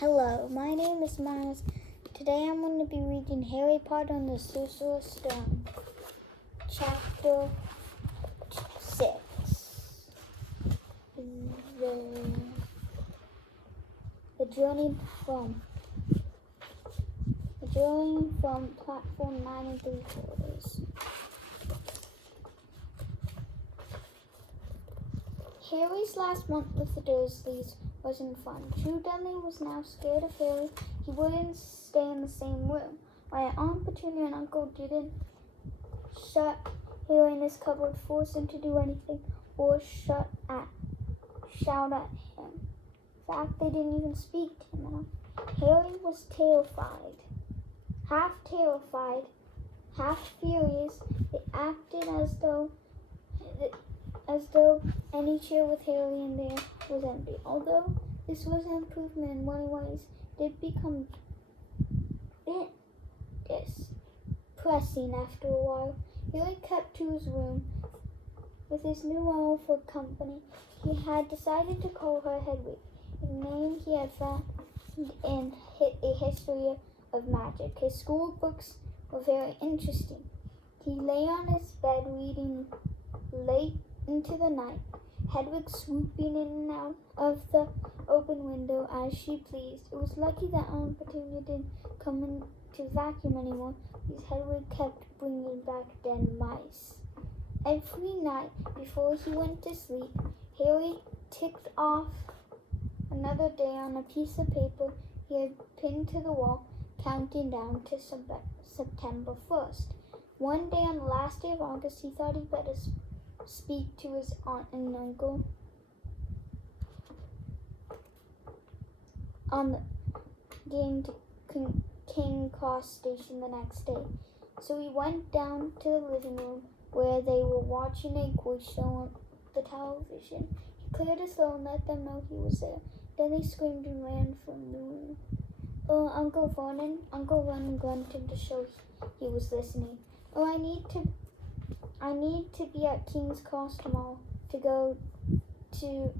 Hello, my name is Miles. Today I'm going to be reading Harry Potter and the Sorcerer's Stone, Chapter 6. The journey from platform 9 3/4. Harry's last month with the Dursleys wasn't fun. True Dudley was now scared of Harry. He wouldn't stay in the same room. My Aunt Petunia and Uncle didn't shut Harry in his cupboard, force him to do anything, or shout at him. In fact, they didn't even speak to him enough. Harry was half terrified, half furious. They acted as though any chair with Harry in there was empty. Although this was an improvement in many ways, it did become a bit depressing after a while. Harry kept to his room with his new owl for company. He had decided to call her Hedwig, a name he had found in a history of magic. His school books were very interesting. He lay on his bed reading late into the night, Hedwig swooping in and out of the open window as she pleased. It was lucky that Aunt Petunia didn't come in to vacuum anymore, because Hedwig kept bringing back dead mice. Every night before he went to sleep, Harry ticked off another day on a piece of paper he had pinned to the wall, counting down to September 1st. One day on the last day of August, he thought he'd better speak to his aunt and uncle on the getting to King Cross Station the next day. So he went down to the living room where they were watching a quiz show on the television. He cleared his throat and let them know he was there. Then they screamed and ran from the room. Uncle Vernon grunted to show he was listening. I need to be at King's Cross tomorrow to go to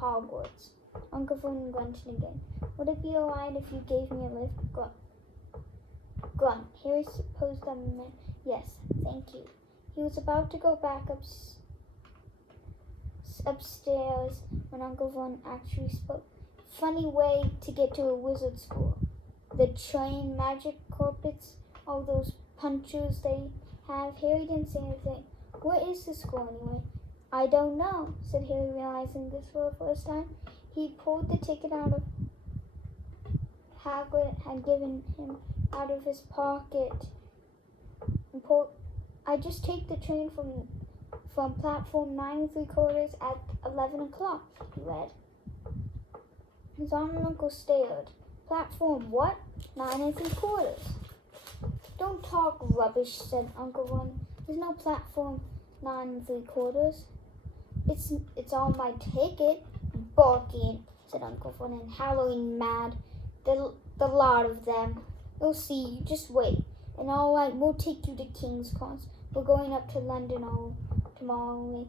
Hogwarts. Uncle Vernon grunted again. Would it be alright if you gave me a lift? Grunt. Harry supposed that meant yes, thank you. He was about to go back upstairs when Uncle Vernon actually spoke. Funny way to get to a wizard school. The train, magic carpets, all those punchers they have. Harry didn't say anything. What is the school anyway? I don't know, said Harry, realizing this for the first time. He pulled the ticket out of Hagrid had given him out of his pocket and I just take the train from platform 9 3/4 at 11 o'clock, he read. His aunt and uncle stared. Platform what? 9 3/4. Don't talk rubbish, said Uncle Vernon. There's no platform 9 3/4. It's on my ticket. Barking, said Uncle Vernon, howling mad. The lot of them. You'll see, you just wait. And all right, we'll take you to King's Cross. We're going up to London tomorrow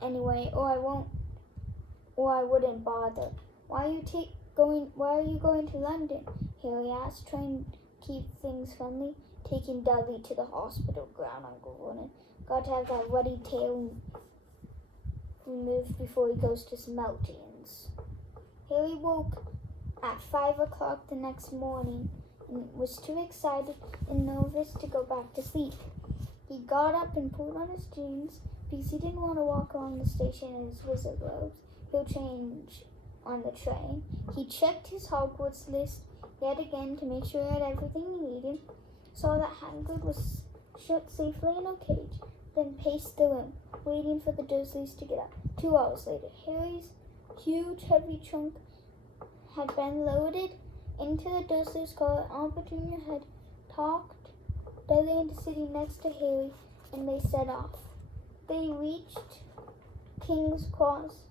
anyway, or I wouldn't bother. Why are you going to London? Harry asked, trying to keep things friendly. Taking Dudley to the hospital, growled Uncle Vernon. Got to have that ruddy tail removed before he goes to Smeltings. Harry woke at 5 o'clock the next morning and was too excited and nervous to go back to sleep. He got up and pulled on his jeans because he didn't want to walk around the station in his wizard robes. He'll change on the train. He checked his Hogwarts list yet again to make sure he had everything he needed, saw that Hagrid was shut safely in a cage, then paced the room, waiting for the Dursleys to get up. 2 hours later, Harry's huge, heavy trunk had been loaded into the Dursleys' car. Aunt Petunia had talked Dudley into sitting next to Harry, and they set off. They reached King's Cross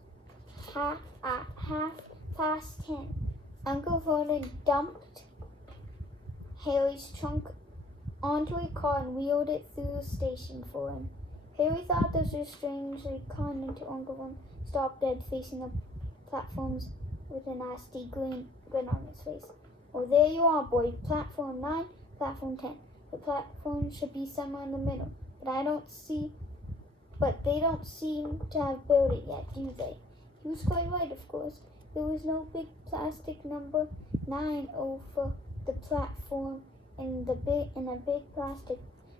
at 10:30. Uncle Vernon dumped Harry's trunk onto a car and wheeled it through the station for him. Harry thought this was strangely kind until Uncle Ron stopped dead facing the platforms with a nasty grin on his face. "Oh, there you are, boy. Platform 9, platform 10. The platform should be somewhere in the middle, but they don't seem to have built it yet, do they?" He was quite right, of course. There was no big plastic number 9 over the platform and a big plastic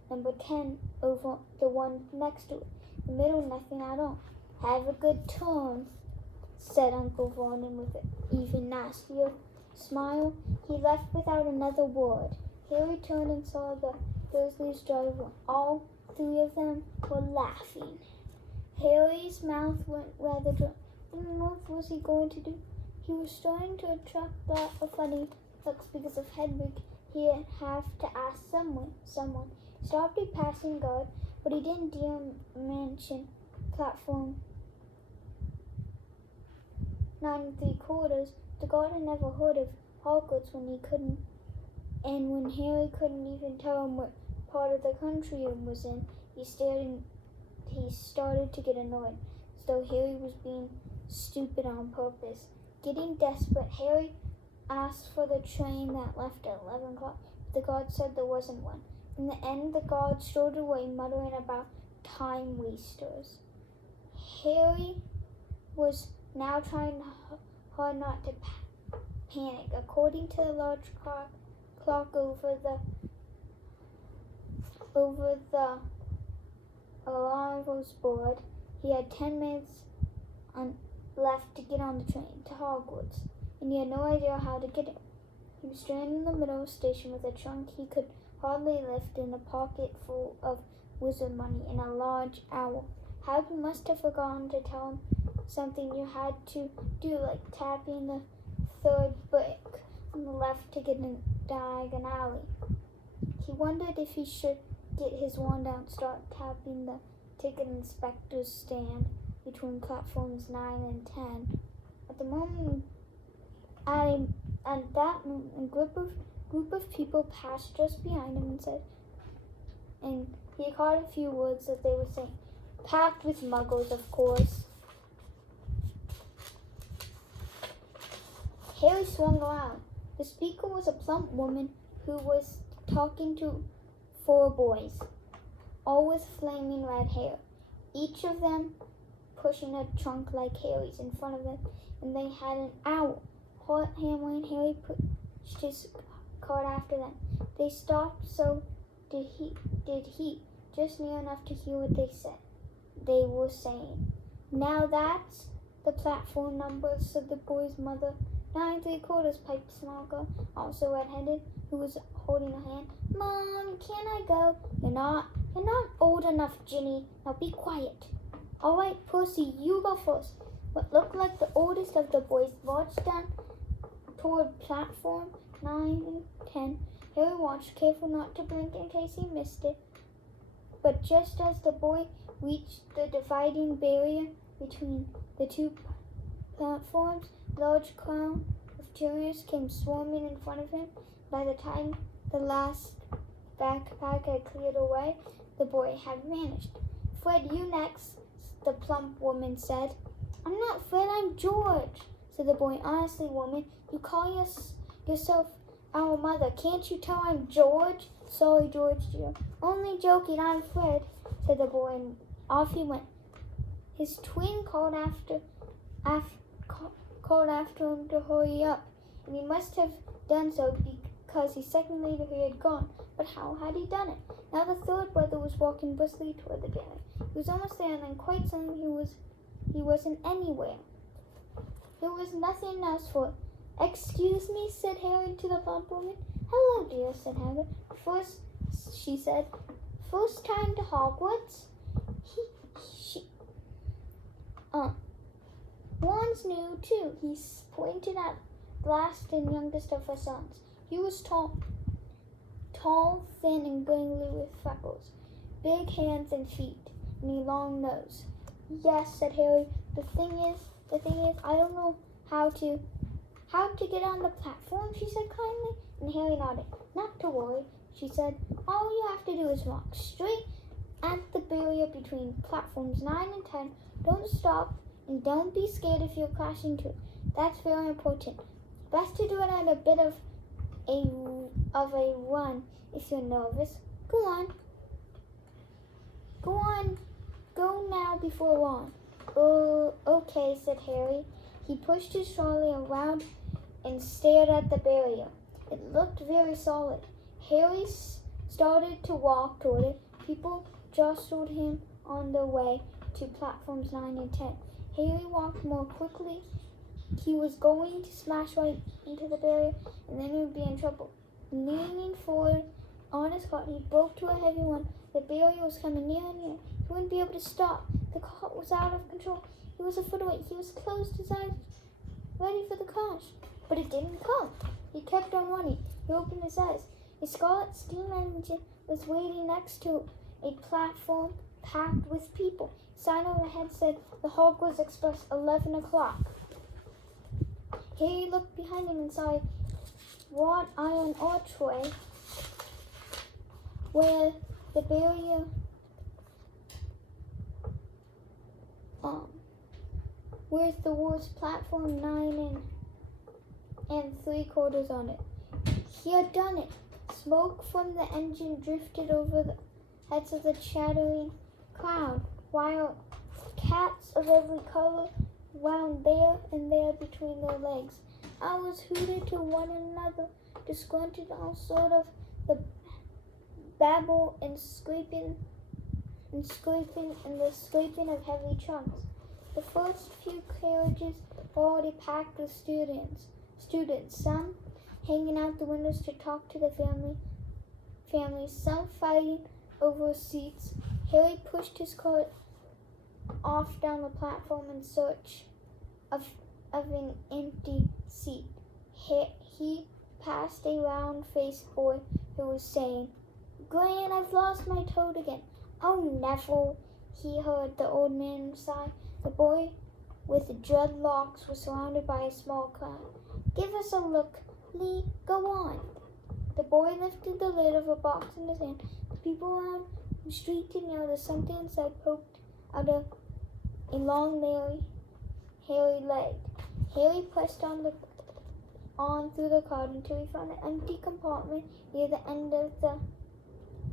number 10 over the one next to it. In the middle, nothing at all. "Have a good turn," said Uncle Vernon with an even nastier smile. He left without another word. Harry turned and saw the Dursleys drive. All three of them were laughing. Harry's mouth went rather dry. What was he going to do? He was starting to attract a funny looks because of Hedwig. He'd have to ask someone. He stopped a passing guard, but he didn't dare mention platform 9 3/4. The guard had never heard of Hogwarts when Harry couldn't even tell him what part of the country it was in. He started to get annoyed, as though Harry was being stupid on purpose. Getting desperate, Harry asked for the train that left at 11 o'clock. The guard said there wasn't one. In the end, the guard strode away, muttering about time wasters. Harry was now trying hard not to panic. According to the large clock over the arrivals board, he had 10 minutes left to get on the train to Hogwarts, and he had no idea how to get it. He was stranded in the middle of the station with a trunk he could hardly lift and a pocket full of wizard money and a large owl. Harry must have forgotten to tell him something you had to do, like tapping the third brick on the left to get in Diagon Alley. He wondered if he should get his wand out and start tapping the ticket inspector's stand between platforms 9 and 10. At that moment, a group of people passed just behind him and he caught a few words that they were saying. "Packed with muggles, of course." Harry swung around. The speaker was a plump woman who was talking to 4 boys, all with flaming red hair, each of them pushing a trunk like Harry's in front of them, and they had an owl. Hot hammering, Harry pushed his cart after them. They stopped, so did he, just near enough to hear what they were saying. "Now that's the platform number," said the boy's mother. 9 3/4, piped the small girl, also red-headed, who was holding her hand. "Mom, can't I go?" You're not old enough, Ginny. Now be quiet." "All right, Percy, you go first." What looked like the oldest of the boys marched down toward platform 9 and 10. Harry watched, careful not to blink in case he missed it. But just as the boy reached the dividing barrier between the two platforms, a large crowd of tourists came swarming in front of him. By the time the last backpack had cleared away, the boy had vanished. "Fred, you next," the plump woman said. "I'm not Fred, I'm George," said the boy. "Honestly, woman, you call yourself our mother. Can't you tell I'm George?" "Sorry, George dear. Only joking, I'm Fred," said the boy, and off he went. His twin called after him to hurry up, and he must have done so because a second later he had gone. But how had he done it? Now the third brother was walking briskly toward the gallery. He was almost there, and then quite suddenly he wasn't anywhere. There was nothing else for it. "Excuse me," said Harry to the plump woman. "Hello, dear," said Hagrid. She said, "First time to Hogwarts?" Ron's new too. He pointed at the last and youngest of her sons. He was tall, thin, and gangly with freckles, big hands and feet, and a long nose. "Yes," said Harry. The thing is, I don't know how to get on the platform," she said kindly, and Harry nodded. "Not to worry," she said. "All you have to do is walk straight at the barrier between platforms 9 and 10. Don't stop and don't be scared if you crash into it. That's very important. Best to do it at a bit of a run if you're nervous. Go on. Go now before long. Oh, okay, said Harry. He pushed his trolley around and stared at the barrier. It looked very solid. Harry started to walk toward it. People jostled him on the way to platforms 9 and 10. Harry walked more quickly. He was going to smash right into the barrier, and then he would be in trouble. Leaning forward on his cart, he broke to a heavy one. The barrier was coming near and near. He wouldn't be able to stop. The cart was out of control. He was a foot away. He was closed his eyes, ready for the crash. But it didn't come. He kept on running. He opened his eyes. A scarlet steam engine was waiting next to a platform packed with people. A sign overhead said the Hogwarts Express 11 o'clock. Harry looked behind him and saw a wrought iron archway where the barrier with the words platform 9 and 3/4 on it. He had done it. Smoke from the engine drifted over the heads of the chattering crowd, while cats of every color wound there and there between their legs. Owls hooted to one another, disgruntled all sort of the babble and scraping and the scraping of heavy trunks. The first few carriages were already packed with students, some hanging out the windows to talk to the families, some fighting over seats. Harry pushed his cart off down the platform in search of an empty seat. He passed a round-faced boy who was saying, "Gran, I've lost my toad again." "Oh, Neville," he heard the old man sigh. The boy with dreadlocks was surrounded by a small crowd. "Give us a look, Lee. Go on." The boy lifted the lid of a box in his hand. The people around him shrieked and yelled as something inside poked out of a long, hairy leg. Harry pressed on through the crowd until he found an empty compartment near the end of the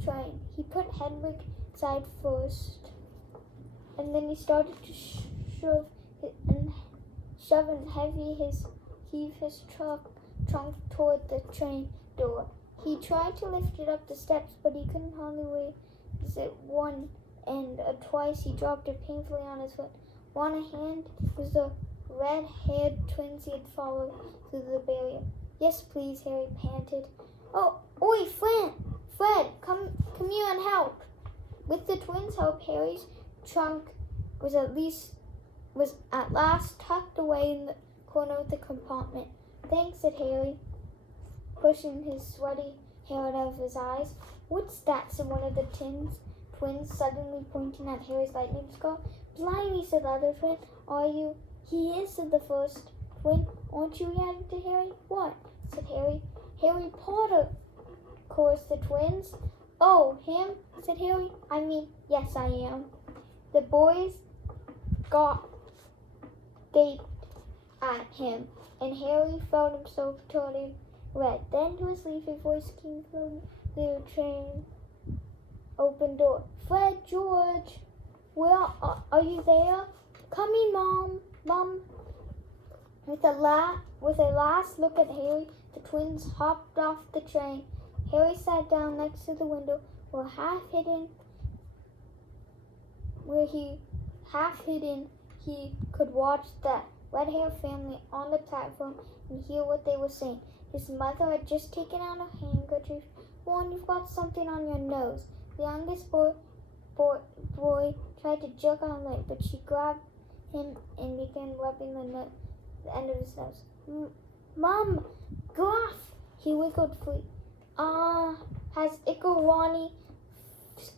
train. He put Hedwig inside first, and then he started to shove and heave his trunk toward the train door. He tried to lift it up the steps, but he couldn't hardly raise it one end. Twice he dropped it painfully on his foot. One hand was the red-haired twins he had followed through the barrier. "Yes, please," Harry panted. "Oh, oi, Fred, come here and help." With the twins' help, Harry's trunk was at last tucked away in the corner of the compartment. "Thanks," said Harry, pushing his sweaty hair out of his eyes. "What's that?" said one of the twins, suddenly pointing at Harry's lightning scar. "Blimey," said the other twin. "Are you?" "He is," said the first twin. "Aren't you?" he added to Harry. "What?" said Harry. "Harry Potter," chorused the twins. "Oh, him?" said Harry. Yes, I am." The boys gaped at him, and Harry felt himself turning red. Then to his relief, a voice came from the train open door. "Fred, George, where are you there? Coming, Mom." With a last look at Harry, the twins hopped off the train. Harry sat down next to the window, where half hidden, he could watch the red-haired family on the platform and hear what they were saying. His mother had just taken out a handkerchief. "Ron, you've got something on your nose." The youngest boy tried to jerk on Lily, but she grabbed him and began rubbing the end of his nose. "Mom, Gruff!" He wiggled free. Has Ickle Ronnie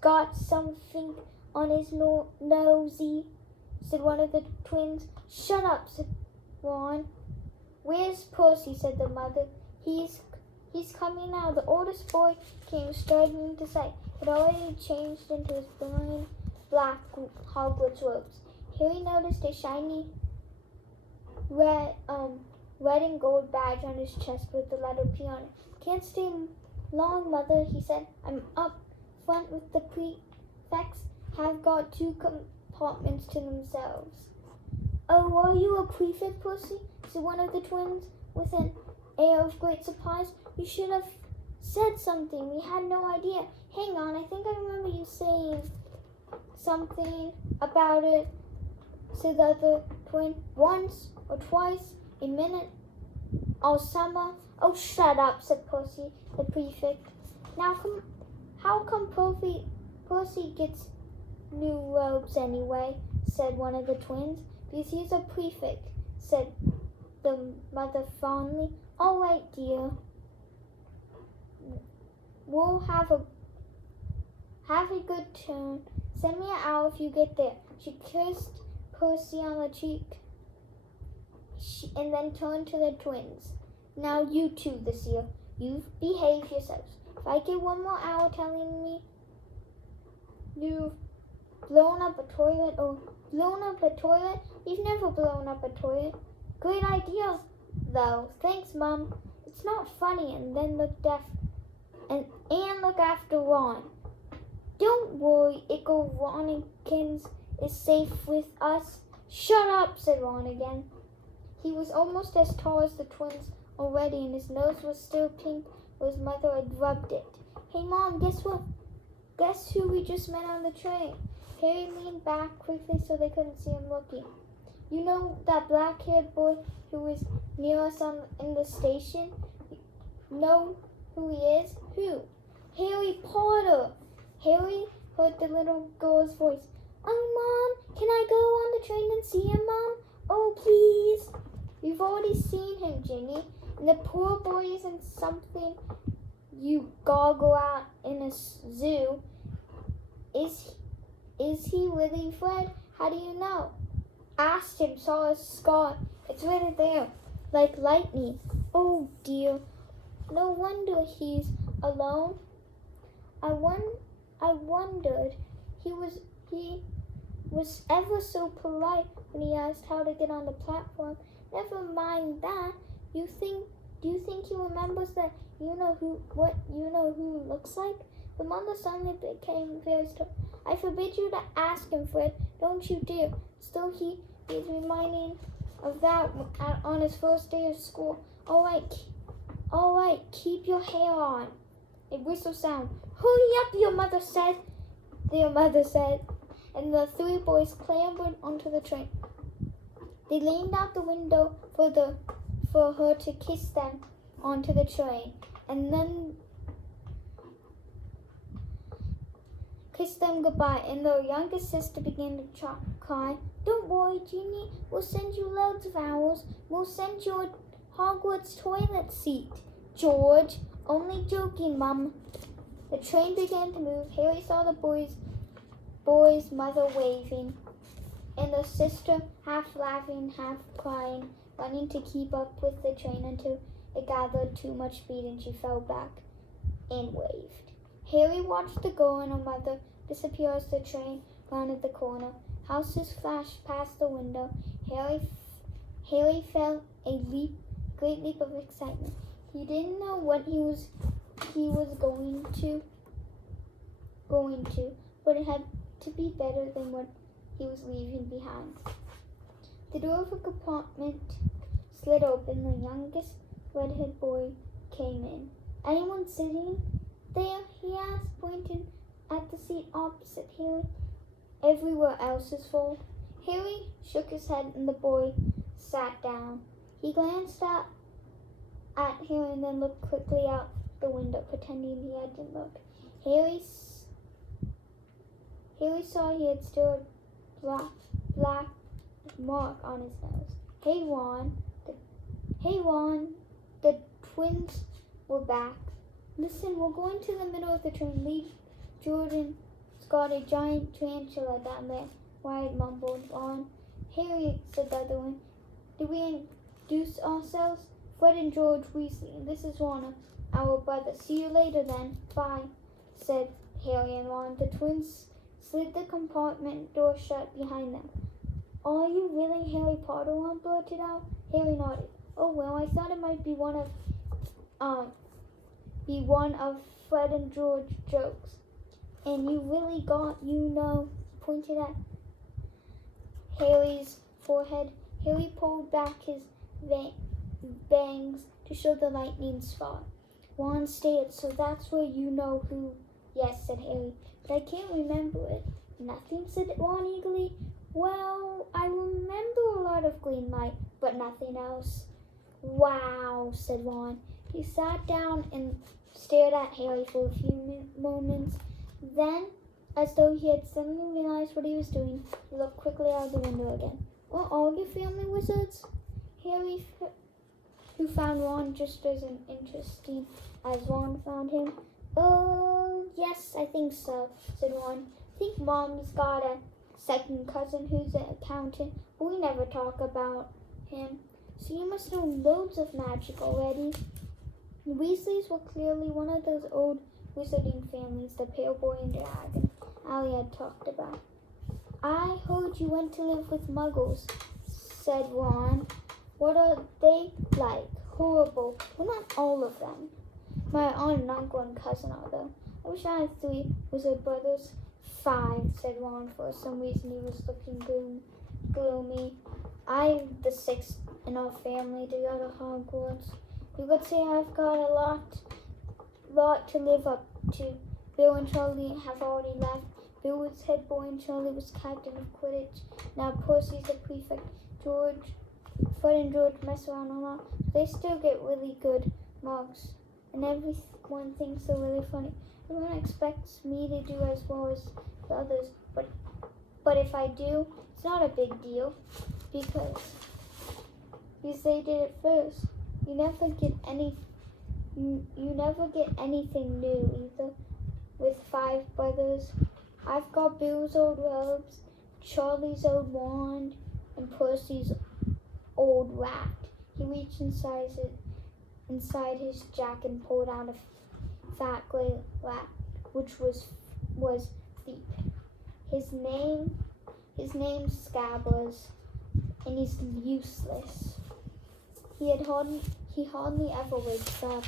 got something on his nosy?" said one of the twins. "Shut up," said Ron. "Where's Percy?" said the mother. He's coming now." The oldest boy came striding into sight. had already changed into his brilliant black Hogwarts robes. Harry noticed a shiny red and gold badge on his chest with the letter P on it. "Can't stay long, Mother," he said. "I'm up front with the prefects. Have got 2 compartments to themselves." "Oh, are you a prefect, Percy?" said one of the twins with an air of great surprise. "You should have said something. We had no idea." "Hang on, I think I remember you saying something about it," said the other twin. "Once or twice a minute all summer." "Oh, shut up," said Percy, the prefect. How come Percy gets new robes anyway?" said one of the twins. "Because he's a prefect," said the mother fondly. "All right, dear. We'll have a good turn. Send me out if you get there." She kissed Percy on the cheek and then turned to the twins. "Now you two this year, you behave yourselves. If I get one more hour telling me you've blown up a toilet or blown up a toilet, you've never blown up a toilet. Great idea, though. Thanks, Mum. It's not funny." And then look after Ron. "Don't worry, Ickle Ronnikins is safe with us." "Shut up," said Ron again. He was almost as tall as the twins already, and his nose was still pink where his mother had rubbed it. "Hey, Mom, guess what? Guess who we just met on the train?" Harry leaned back quickly so they couldn't see him looking. "You know that black-haired boy who was near us in the station? Know who he is?" "Who?" "Harry Potter." Harry heard the little girl's voice. "Oh, Mom, can I go on the train and see him, Mom? Oh, please." "You've already seen him, Ginny. And the poor boy isn't something you goggle out in a zoo. Is he really, Fred? How do you know?" "Asked him, saw his scar. It's right there, like lightning." "Oh, dear. No wonder he's alone." I wondered. He was ever so polite when he asked how to get on the platform. Never mind that. Do you think he remembers that what who looks like?" The mother suddenly became very still. "I forbid you to ask him, Fred. Don't you dare. Still, he is reminding of that on his first day of school." All right, keep your hair on." A whistle sound. "Hurry up," their mother said, and the 3 boys clambered onto the train. They leaned out the window for her to kiss them onto the train, and then kiss them goodbye, and their youngest sister began to cry. "Don't worry, Ginny. We'll send you loads of owls. We'll send you a Hogwarts toilet seat." "George, only joking, Mum." The train began to move. Harry saw the boy's mother waving, and the sister half laughing, half crying, running to keep up with the train until it gathered too much speed and she fell back and waved. Harry watched the girl and her mother disappear as the train rounded the corner. Houses flashed past the window. Harry felt a great leap of excitement. He didn't know what he was going to, but it had to be better than what he was leaving behind. The door of a compartment slid open. The youngest red-haired boy came in. "Anyone sitting there?" he asked, pointing at the seat opposite Harry. "Everywhere else is full." Harry shook his head and the boy sat down. He glanced at Harry and then looked quickly out the window, pretending he hadn't looked. Harry saw he had still a black mark on his nose. Hey, Ron. The twins were back. "Listen, we're going to the middle of the train. Lee Jordan's got a giant tarantula down there," Wyatt mumbled on. "Harry," said the other one, "did we introduce ourselves?" "Fred and George Weasley, and this is Ron, our brother." "See you later then." "Bye," said Harry and Ron. The twins slid the compartment door shut behind them. Are you really Harry Potter? Ron blurted out. Harry nodded. Oh well, I thought it might be one of Fred and George jokes. And you really got, he pointed at Harry's forehead. Harry pulled back his bangs to show the lightning spot. Ron stared. So that's where you know who. Yes, said Harry, but I can't remember it. Nothing, said Ron eagerly. Well, I remember a lot of green light, but nothing else. Wow, said Ron. He sat down and stared at Harry for a few moments. Then, as though he had suddenly realized what he was doing, he looked quickly out the window again. Are all your family wizards? Harry, who found Ron just as interesting as Ron found him. Oh, yes, I think so, said Ron. I think Mom's got a second cousin who's an accountant, but we never talk about him. So you must know loads of magic already. The Weasleys were clearly one of those old wizarding families the Pale Boy and Dragon Ali had talked about. I heard you went to live with Muggles, said Ron. What are they like? Horrible. Well, not all of them. My aunt and uncle and cousin are, though. I wish I had 3 wizard brothers. 5, said Ron. For some reason he was looking gloomy. I'm the 6th in our family to go to Hogwarts. You could say I've got a lot to live up to. Bill and Charlie have already left. Bill was head boy and Charlie was captain of Quidditch. Now Percy's the prefect. Fred and George mess around a lot. They still get really good marks. And everyone thinks they're really funny. Everyone expects me to do as well as the others. But if I do, it's not a big deal. Because they did it first. You never get anything new either. With 5 brothers, I've got Bill's old robes, Charlie's old wand, and Percy's old rat. He reached inside his jacket and pulled out a fat gray rat, which was Thief. His name's Scabbers, and he's useless. He hardly ever wakes up.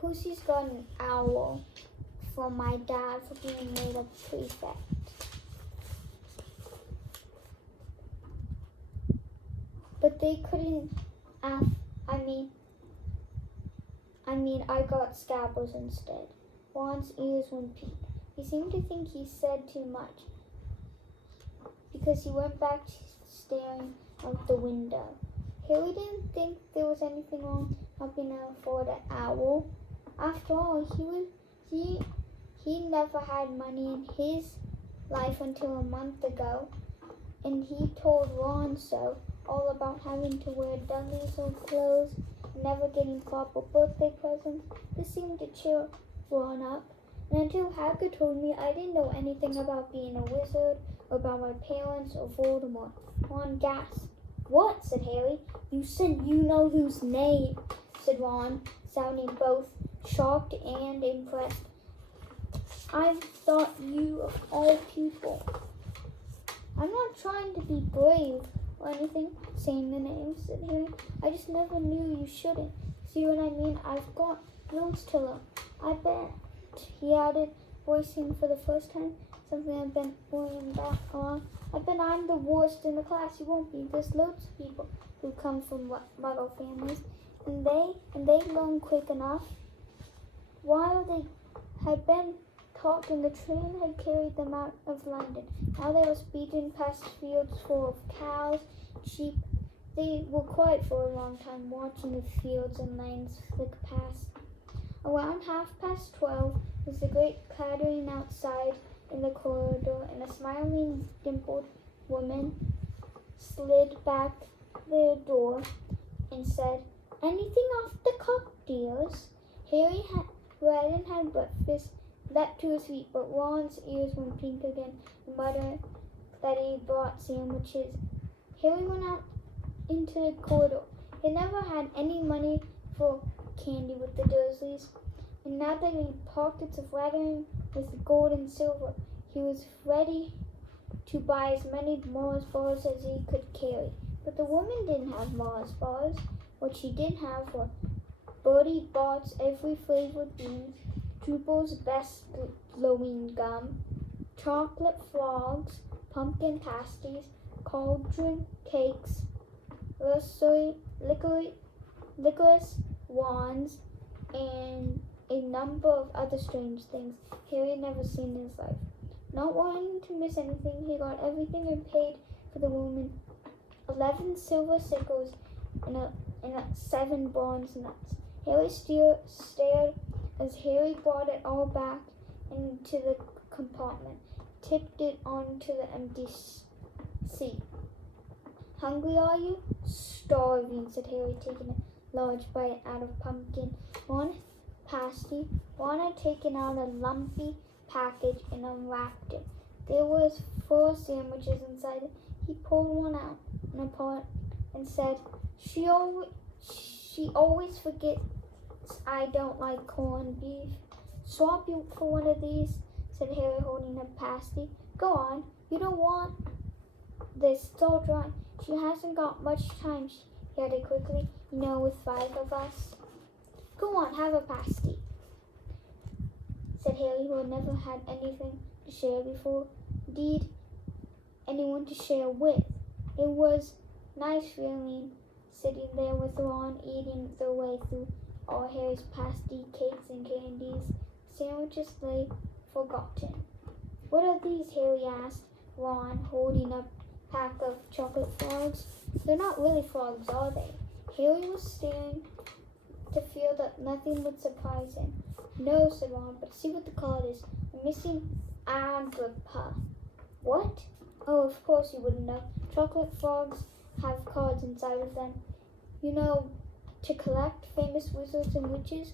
Percy's got an owl from my dad for being made a prefect. But they couldn't I got Scabbers instead. Ron's ears went pink. He seemed to think he said too much, because he went back staring out the window. Harry didn't think there was anything wrong not being able to afford an owl. After all, he never had money in his life until a month ago, and he told Ron so, all about having to wear Dudley's old clothes and never getting proper birthday presents. This seemed to cheer Ron up. And until Hagrid told me, I didn't know anything about being a wizard, or about my parents, or Voldemort. Ron gasped. What? Said Harry. You said you know whose name, said Ron, sounding both shocked and impressed. I thought you of all people. I'm not trying to be brave or anything, saying the name, said Harry. I just never knew you shouldn't. See what I mean? I've got rules to learn. I bet, he added, voicing for the first time something I've been worrying about a lot. I bet I'm the worst in the class. You won't be. There's loads of people who come from Muggle families, and they learn quick enough. While they had been taught and the train had carried them out of London, now they were speeding past fields full of cows, sheep. They were quiet for a long time, watching the fields and lanes flick past. Around 12:30 was the great clattering outside in the corridor, and a smiling, dimpled woman slid back their door and said, Anything off the cup, dears? Harry, who hadn't had breakfast, leapt to his feet, but Ron's ears went pink again and muttered that he brought sandwiches. Harry went out into the corridor. He never had any money for candy with the Dursleys, and now that he had pockets of rattling with gold and silver, he was ready to buy as many Mars bars as he could carry. But the woman didn't have Mars bars. What she did have were Bertie Bott's every flavored beans, Jubel's best glowing gum, chocolate frogs, pumpkin pasties, cauldron cakes, licorice wands, and a number of other strange things Harry had never seen in his life. Not wanting to miss anything, he got everything and paid for the woman 11 silver sickles and 7 bronze nuts. Harry stared as Harry brought it all back into the compartment, tipped it onto the empty seat. Hungry, are you? Starving, said Harry, taking a large bite out of pumpkin. One pasty. Ron had taken out a lumpy package and unwrapped it. There was 4 sandwiches inside it. He pulled one out and apart and said, She always forgets I don't like corned beef. Swap you for one of these, said Harry, holding a pasty. Go on, you don't want this. It's all dry. She hasn't got much time, he added quickly, with 5 of us. Go on, have a pasty, said Harry, who had never had anything to share before. Indeed, anyone to share with. It was nice feeling sitting there with Ron eating their way through all Harry's pasty, cakes, and candies. Sandwiches lay forgotten. What are these? Harry asked Ron, holding up a pack of chocolate frogs. They're not really frogs, are they? Harry was staring to feel that nothing would surprise him. No, said Ron, but see what the card is. I'm missing Agrippa. What? Oh, of course you wouldn't know. Chocolate frogs have cards inside of them. To collect famous wizards and witches.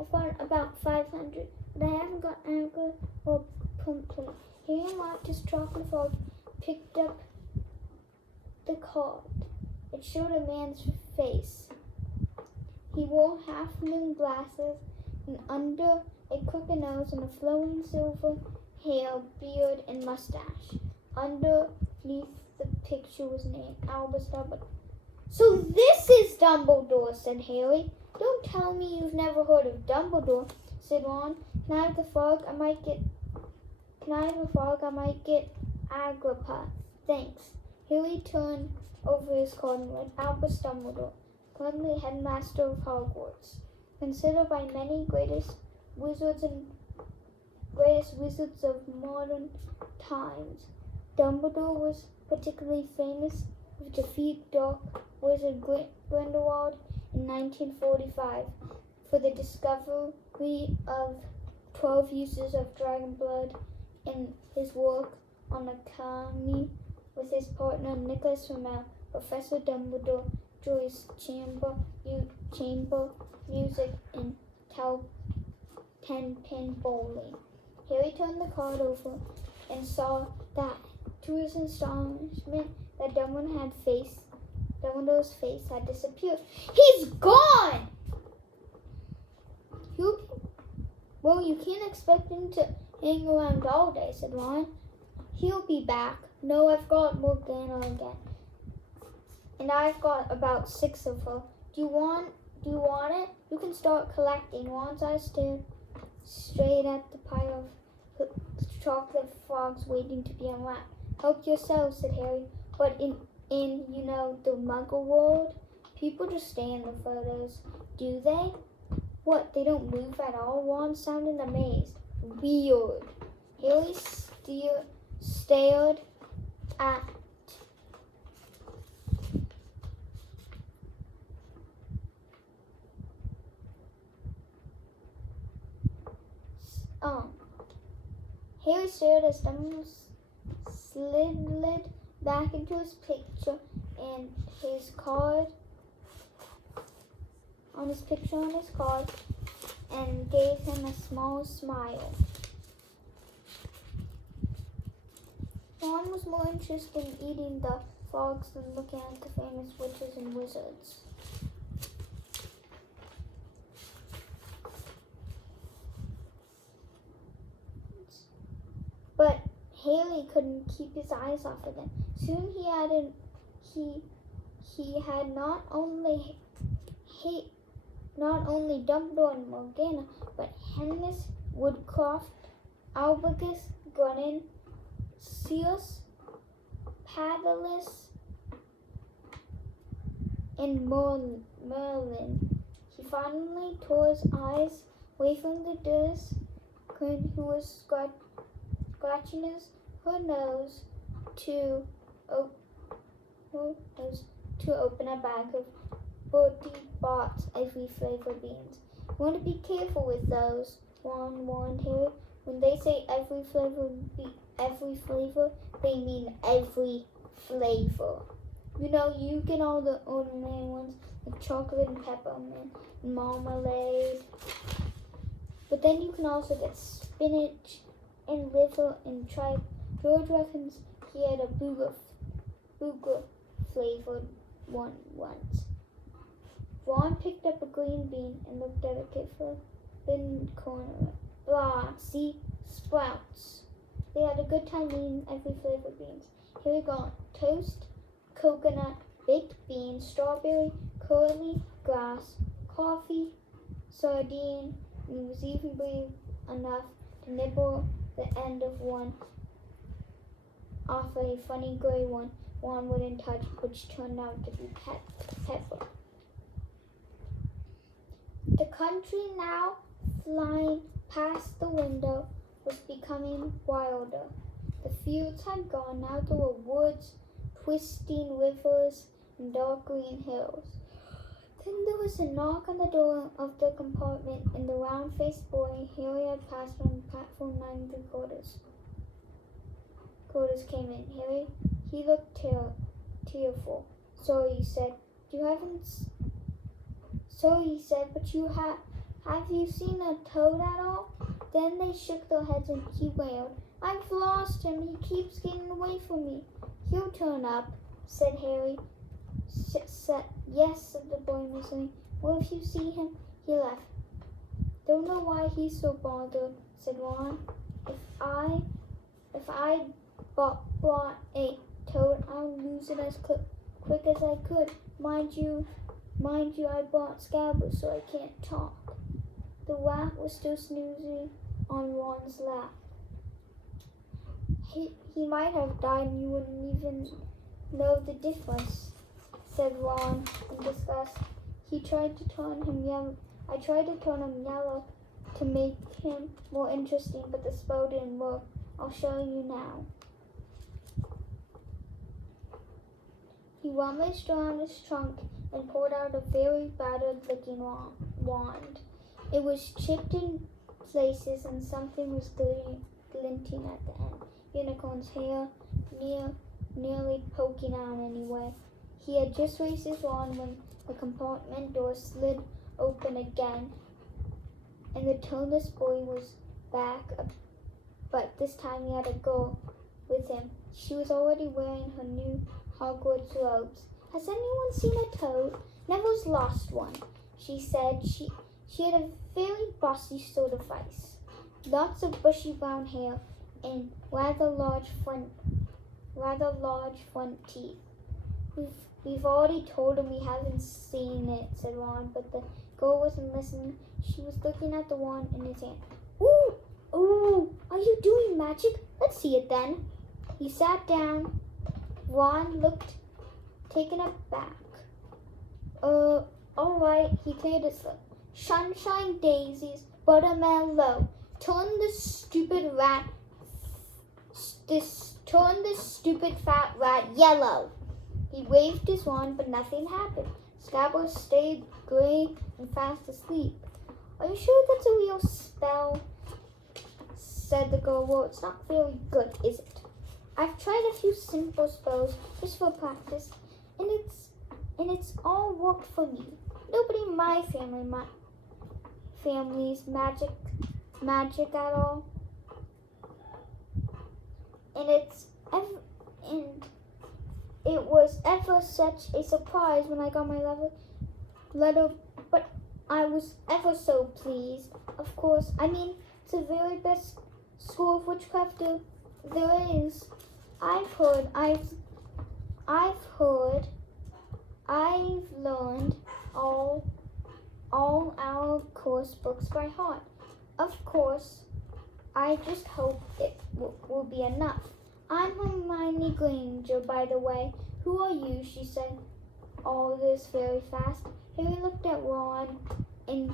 I've got about 500, but I haven't got Agrippa or Pumpkin. Harry unlocked his chocolate frog, picked up the card. It showed a man's face. He wore half-moon glasses, and under a crooked nose and a flowing silver hair, beard, and mustache. Underneath the picture was named Albus Dumbledore. So this is Dumbledore, said Harry. Don't tell me you've never heard of Dumbledore, said Ron. Can I have the frog? I might get Agrippa. Thanks. Harry turned over his card and read Albus Dumbledore, currently headmaster of Hogwarts, considered by many greatest wizards of modern times. Dumbledore was particularly famous for defeat Dark Wizard Grindelwald in 1945 for the discovery of 12 uses of dragon blood in his work on Academy with his partner Nicholas Flamel. Professor Dumbledore joys chamber music and ten-pin bowling. Harry turned the card over and saw that, to his astonishment, that Dumbledore's face had disappeared. He's gone! Well, you can't expect him to hang around all day, said Ron. He'll be back. No, I've got Morgana again. And I've got about 6 of her. Do you want it? You can start collecting. Ron's eyes stared straight at the pile of chocolate frogs waiting to be unwrapped. Help yourself, said Harry. But in the Muggle world, people just stay in the photos. Do they? What, they don't move at all? Ron sounded amazed. Weird. Harry stared at Harry stared as Dumbledore slid back into his picture and his card on his card and gave him a small smile. Ron was more interested in eating the frogs than looking at the famous witches and wizards. But Haley couldn't keep his eyes off of them. Soon he had not only Dumbledore and Morgana, but Hennis, Woodcroft, Albicus, Grunin, Sears, Padalus, and Merlin. He finally tore his eyes away from the Durst, who was scratching her nose to open a bag of Bertie Bott's every flavor beans. You want to be careful with those, Ron warned Harry. When they say every flavor, they mean every flavor. You know, you get all the ordinary ones, like chocolate and peppermint and marmalade. But then you can also get spinach and liver and tripe. George reckons he had a booger flavored one once. Ron picked up a green bean and looked at it carefully. Then corner it. Blah, see? Sprouts. They had a good time eating every flavored beans. Here we go. Toast, coconut, baked beans, strawberry, curly, grass, coffee, sardine, and he was even brave enough to nibble the end of one off a funny gray one Ron wouldn't touch, which turned out to be pepper. The country, now flying past the window, was becoming wilder. The fields had gone. Now there were woods, twisting rivers, and dark green hills. Then there was a knock on the door of the compartment, and the round-faced boy Harry had passed on platform 9 3/4 came in. Harry, he looked tearful. Sorry, he said. But you have you seen a toad at all? Then they shook their heads and he wailed, I've lost him. He keeps getting away from me. He'll turn up, said Harry. Yes, said the boy miserably. Well, if you see him, he left. Don't know why he's so bothered, said Ron. If I brought a toad, I'll lose it as quick as I could. Mind you, I brought Scabbers, so I can't talk. The rat was still snoozing on Ron's lap. He might have died and you wouldn't even know the difference, said Ron in disgust. I tried to turn him yellow to make him more interesting, but the spell didn't work. I'll show you now. He rummaged around his trunk and pulled out a very battered-looking wand. It was chipped in places and something was glinting at the end. Unicorn's hair nearly poking out anyway. He had just raised his wand when the compartment door slid open again, and the toeless boy was back, but this time he had a girl with him. She was already wearing her new Hogwarts robes. Has anyone seen a toad? Neville's lost one, she said. She had a very bossy sort of face. Lots of bushy brown hair and rather large front teeth. We've already told him we haven't seen it, said Ron, but the girl wasn't listening. She was looking at the wand in his hand. Ooh, are you doing magic? Let's see it then. He sat down. Ron looked taken aback. All right, he cleared his throat. Sunshine daisies, buttermellow. Turn this stupid fat rat yellow. He waved his wand, but nothing happened. Scabbers stayed gray and fast asleep. Are you sure that's a real spell? Said the girl. Well, it's not very good, is it? I've tried a few simple spells just for practice, and it's all worked for me. Nobody in my family's magic at all. And it was ever such a surprise when I got my letter, but I was ever so pleased. Of course, I mean, it's the very best school of witchcraft There is. I've heard. I've learned all our course books by heart. Of course, I just hope it will be enough. I'm Hermione Granger, by the way. Who are you? She said all this very fast. Harry looked at Ron and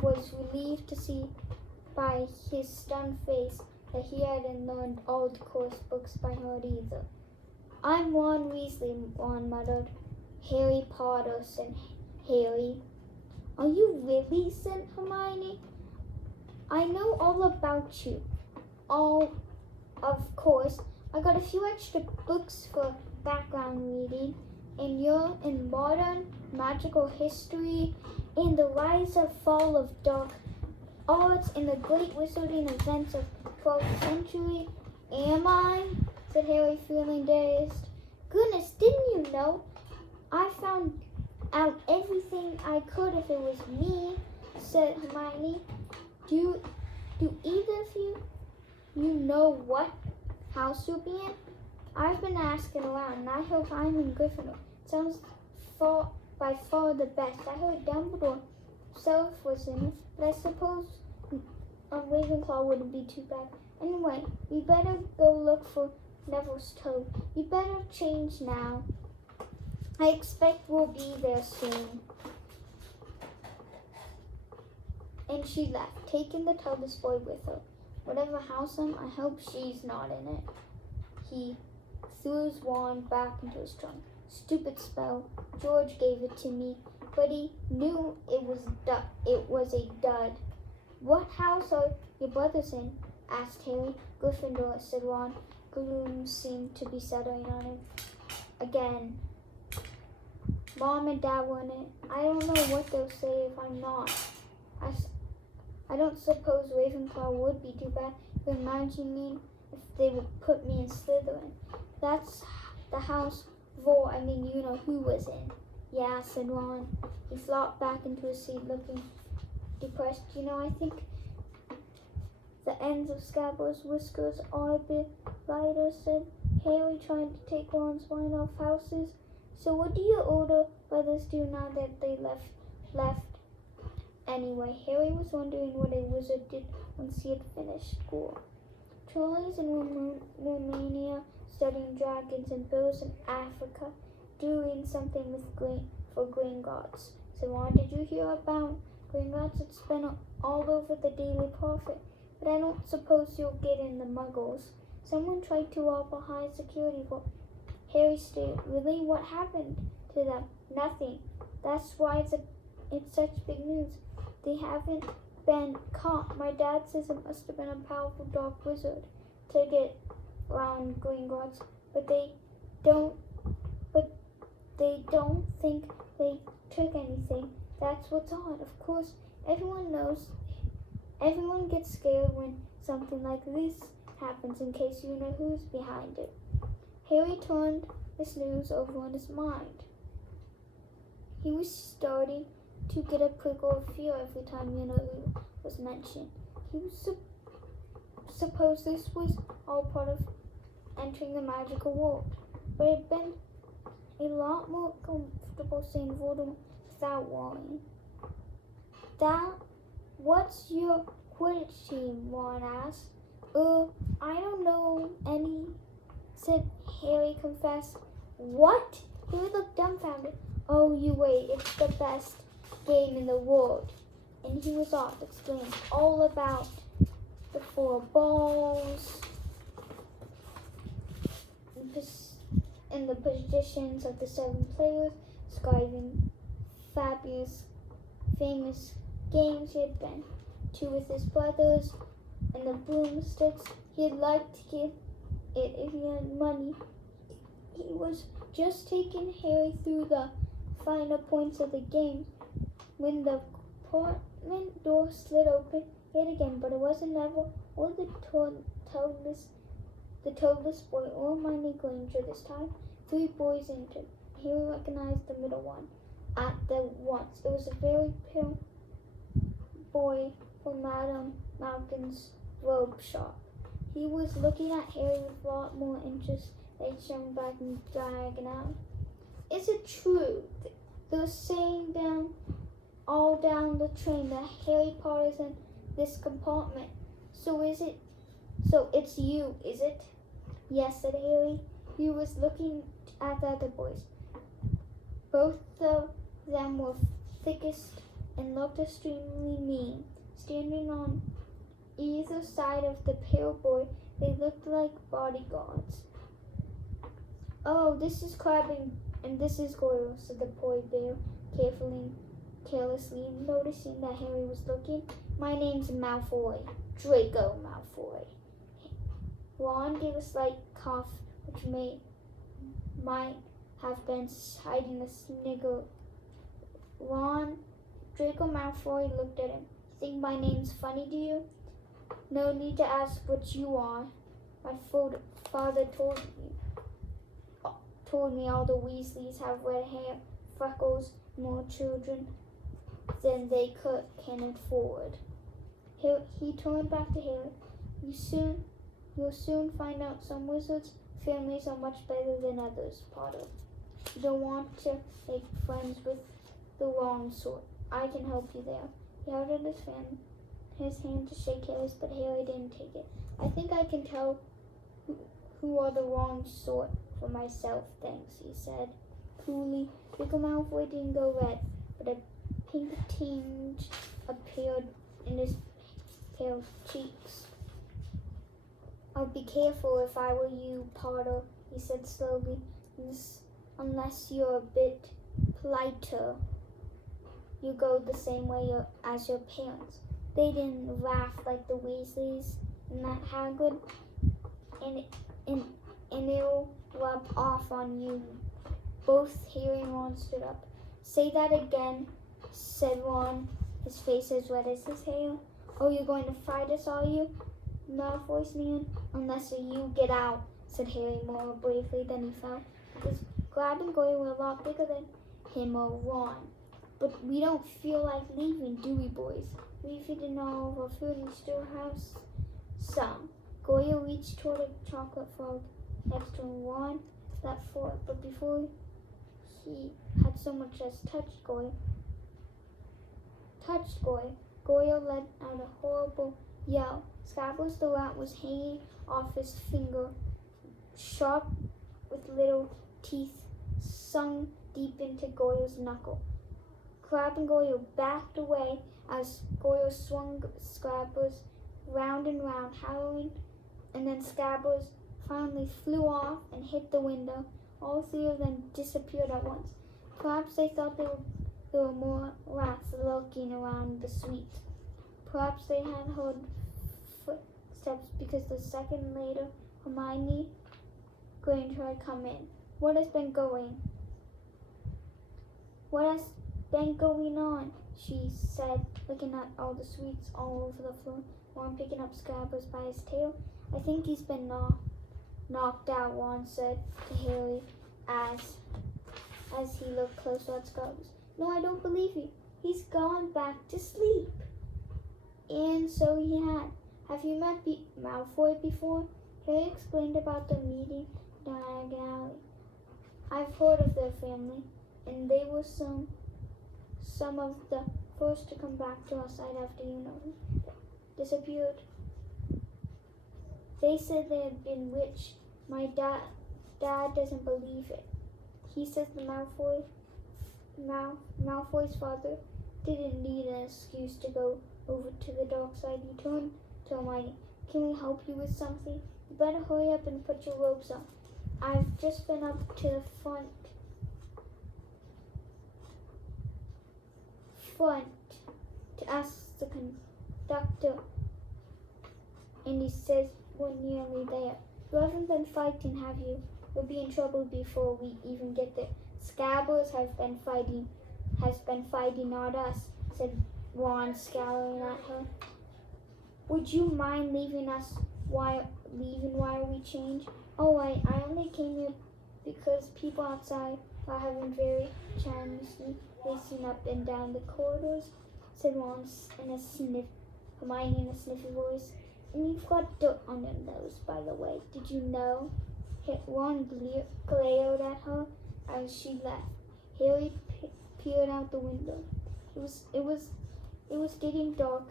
was relieved to see by his stunned face that he hadn't learned all the course books by heart either. I'm Ron Weasley, Ron muttered. Harry Potter, said Harry. Are you really? Said Hermione. I know all about you. All, of course. I got a few extra books for background reading, and you're in modern magical history, in the rise and fall of dark arts, in the great wizarding events of 12th century. Am I? Said Harry, feeling dazed. Goodness, didn't you know? I found out everything I could if it was me, said Hermione. Do either of you know what house you'll be in? I've been asking around, and I hope I'm in Gryffindor. Sounds by far the best. I heard Dumbledore himself was in it, but I suppose Ravenclaw wouldn't be too bad. Anyway, we better go look for Neville's toad. You better change now. I expect we'll be there soon. And she left, taking the TARDIS boy with her. Whatever house I hope she's not in it. He threw his wand back into his trunk. Stupid spell. George gave it to me, but he knew it was a dud. What house are your brothers in? Asked Harry. Gryffindor, said Ron. Gloom seemed to be settling on him. Again. Mom and Dad were in it. I don't know what they'll say if I'm not. I don't suppose Ravenclaw would be too bad. But imagine me if they would put me in Slytherin. That's the house you know who was in. Yeah, said Ron. He flopped back into his seat looking depressed. You know, I think the ends of Scabbers' whiskers are a bit lighter, said Harry, trying to take Ron's mind off houses. So what do your older brothers do now that they left? Anyway, Harry was wondering what a wizard did once he had finished school. Charlie's in Romania, studying dragons, and Bill's in Africa, doing something for Gringotts. So Ron, did you hear about Gringotts? It's been all over the Daily Prophet, but I don't suppose you'll get in the Muggles. Someone tried to rob a high security vault. Harry stared. Really? What happened to them? Nothing. That's why it's such big news. They haven't been caught. My dad says it must have been a powerful dark wizard to get around Gringotts, but they don't think they took anything. That's what's odd. Of course, everyone gets scared when something like this happens, in case you know who's behind it. Harry turned this news over in his mind. He was starting to get a prickle of fear every time you know who was mentioned. He was suppose this was all part of entering the magical world, but it had been a lot more comfortable saying Voldemort without worrying. What's your Quidditch team? Ron asked. I don't know any, said Harry, confessed. What? Harry looked dumbfounded. Oh, you wait, it's the best game in the world. And he was off, explaining all about the 4 balls and the positions of the 7 players, describing famous games he had been to with his brothers, and the broomsticks he'd like to give it if he had money. He was just taking Harry through the finer points of the game when the apartment door slid open yet again, but it wasn't Neville or the toadless boy or Hermione Granger this time. 3 boys entered. Harry recognized the middle one at once. It was a very pale boy from Madame Malkin's robe shop. He was looking at Harry with a lot more interest than shown back in Diagon Alley. Is it true? They're saying all down the train that Harry Potter's in this compartment. So it's you, is it? Yes, said Harry. He was looking at the other boys. Both of them were thickest and looked extremely mean. Standing on either side of the pale boy, they looked like bodyguards. Oh, this is Crabbe and this is Goyle, said the boy bear carelessly, noticing that Harry was looking. My name's Malfoy, Draco Malfoy. Ron gave a slight cough, which might have been hiding a snigger. Draco Malfoy looked at him. Think my name's funny to you? No need to ask what you are. My father told me all the Weasleys have red hair, freckles, more children than they can afford. He turned back to Harry. You'll soon find out some wizards' families are much better than others, Potter. You don't want to make friends with the wrong sort. I can help you there. He held out his hand to shake Harry's, but Harry didn't take it. I think I can tell who are the wrong sort for myself, thanks, he said coolly. Draco Malfoy didn't go red, but a pink tinge appeared in his pale cheeks. I'd be careful if I were you, Potter, he said slowly, unless you're a bit politer. You go the same way as your parents. They didn't laugh like the Weasleys and that Hagrid, and it'll rub off on you. Both Harry and Ron stood up. Say that again, said Ron, his face as red as his hair. Oh, you're going to fight us, are you? Malfoy sneered. Unless you get out, said Harry more bravely than he felt, because Crabbe and Goyle were a lot bigger than him or Ron. But we don't feel like leaving, do we, boys? We've eaten all of our food and still have some. Goyle reached toward a chocolate frog next to him. Ron leapt for it, but before he had so much as touched Goyle, Goyle let out a horrible yell. Scabbers the rat was hanging off his finger, sharp with little teeth sunk deep into Goyle's knuckle. Crabbe and Goyle backed away as Goyle swung Scabbers round and round, howling, and then Scabbers finally flew off and hit the window. All three of them disappeared at once. Perhaps they thought there were more rats lurking around the suite. Perhaps they had heard footsteps because the second later Hermione Granger had come in. What has been going on? She said, looking at all the sweets all over the floor. Ron picking up Scabbers by his tail. I think he's been knocked out, Ron said to Harry as he looked closer at Scabbers. No, I don't believe you. He's gone back to sleep. And so he had. Have you met Malfoy before? Harry explained about the meeting down Diagon Alley. I've heard of their family, and they were some of the first to come back to our side after disappeared. They said they had been witched. My dad doesn't believe it. He says the Malfoy's father didn't need an excuse to go over to the dark side. He turned to Hermione. Can we help you with something? You better hurry up and put your robes on. I've just been up to the front to ask the conductor, and he says we're nearly there. You haven't been fighting, have you? We'll be in trouble before we even get there. Scabbers has been fighting, not us, said Ron, scowling at her. Would you mind leaving while we change? Oh, I only came here because people outside are having very chancy racing up and down the corridors, said Ron in a Hermione in a sniffy voice. And you've got dirt on your nose, by the way. Did you know? Ron glared at her as she left. Harry peered out the window. It was getting dark.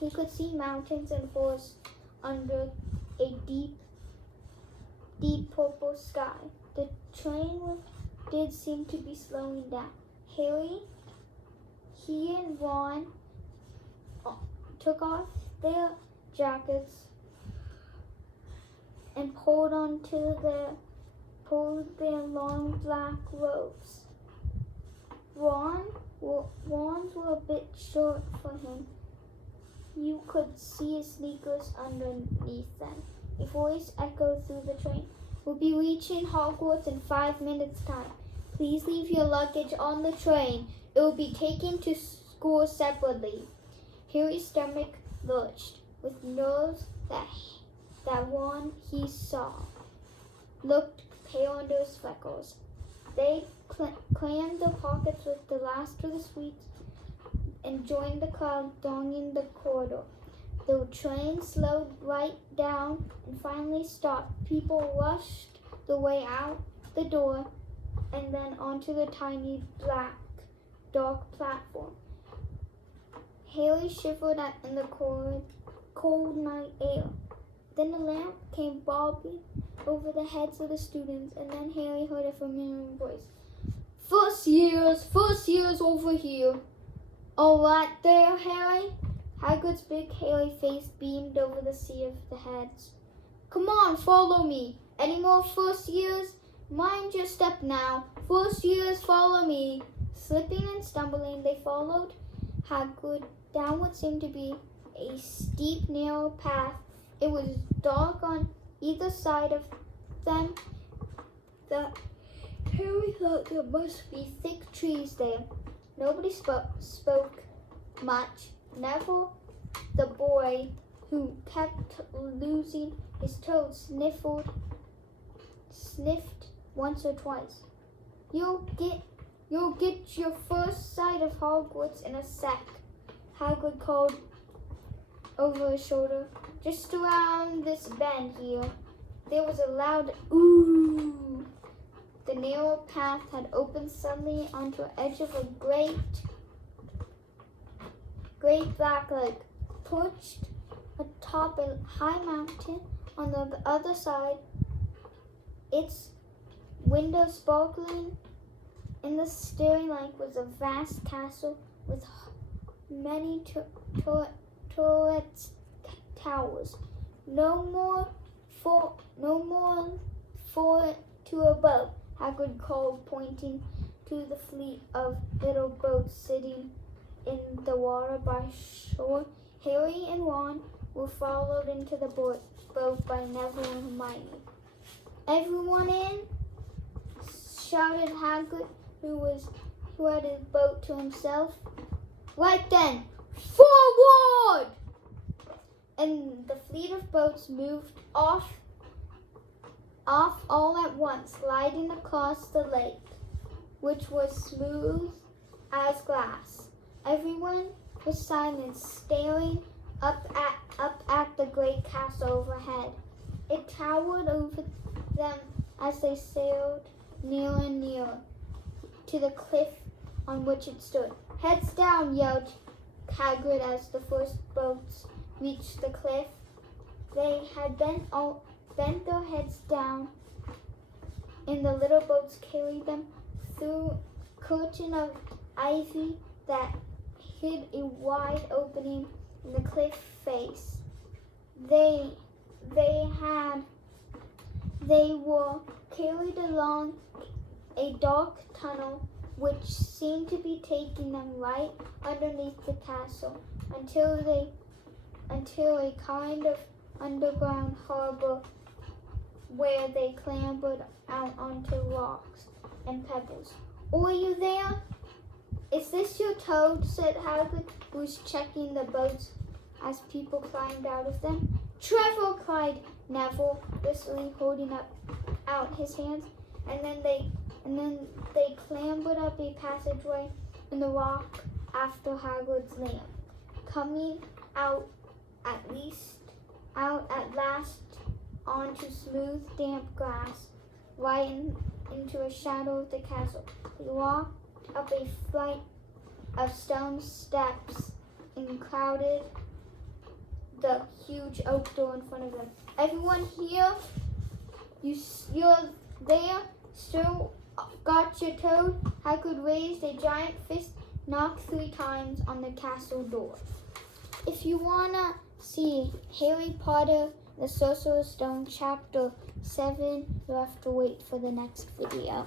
He could see mountains and forests under a deep purple sky. The train did seem to be slowing down. He and Ron took off their jackets and pulled their long black robes. Ron's were a bit short for him. You could see his sneakers underneath them. A voice echoed through the train. We'll be reaching Hogwarts in 5 minutes' time. Please leave your luggage on the train. It will be taken to school separately. Harry's stomach lurched with nerves that one he saw looked pale under his freckles. They crammed their pockets with the last of the sweets and joined the crowd thronging the corridor. The train slowed right down and finally stopped. People rushed their way out the door and then onto the tiny dark platform. Harry shivered in the cold night air. Then a lamp came bobbing over the heads of the students, and then Harry heard a familiar voice. First years over here. All right there, Harry? Hagrid's big hairy face beamed over the sea of the heads. Come on, follow me. Any more first years? Mind your step now. First years, follow me. Slipping and stumbling, they followed Hagrid down what seemed to be a steep, narrow path. It was dark on either side of them. Harry thought there must be thick trees there. Nobody spoke much. Neville, the boy who kept losing his toes, sniffed once or twice. You'll get your first sight of Hogwarts in a sec, Hagrid called over his shoulder. Just around this bend here. There was a loud ooh. The narrow path had opened suddenly onto the edge of a great black lake, perched atop a high mountain on the other side, its windows sparkling in the staring light, was a vast castle with many turrets, towers. No more to a boat, Hagrid called, pointing to the fleet of little boats sitting in the water by shore. Harry and Ron were followed into the boat by Neville and Hermione. Everyone in, shouted Hagrid, who had his boat to himself. Right then, forward! And the fleet of boats moved off all at once, gliding across the lake, which was smooth as glass. Everyone was silent, staring up at the great castle overhead. It towered over them as they sailed nearer and nearer to the cliff on which it stood. Heads down, yelled Hagrid as the first boats reached the cliff. They had bent their heads down, and the little boats carried them through a curtain of ivy that hid a wide opening in the cliff face. They were carried along a dark tunnel which seemed to be taking them right underneath the castle until a kind of underground harbor where they clambered out onto rocks and pebbles. Oh, are you there? Is this your toad? Said Hagrid, who was checking the boats as people climbed out of them. Trevor, cried Neville, briskly holding out his hands, and then they clambered up a passageway in the rock after Hagrid's lamp. Coming out at least out at last onto smooth, damp grass, right into a shadow of the castle. He walked up a flight of stone steps and crowded the huge oak door in front of him. Everyone here, you're there, still got your toad? Hagrid raised a giant fist, knocked 3 times on the castle door. If you wanna see Harry Potter, the Sorcerer's Stone, Chapter 7, you'll have to wait for the next video.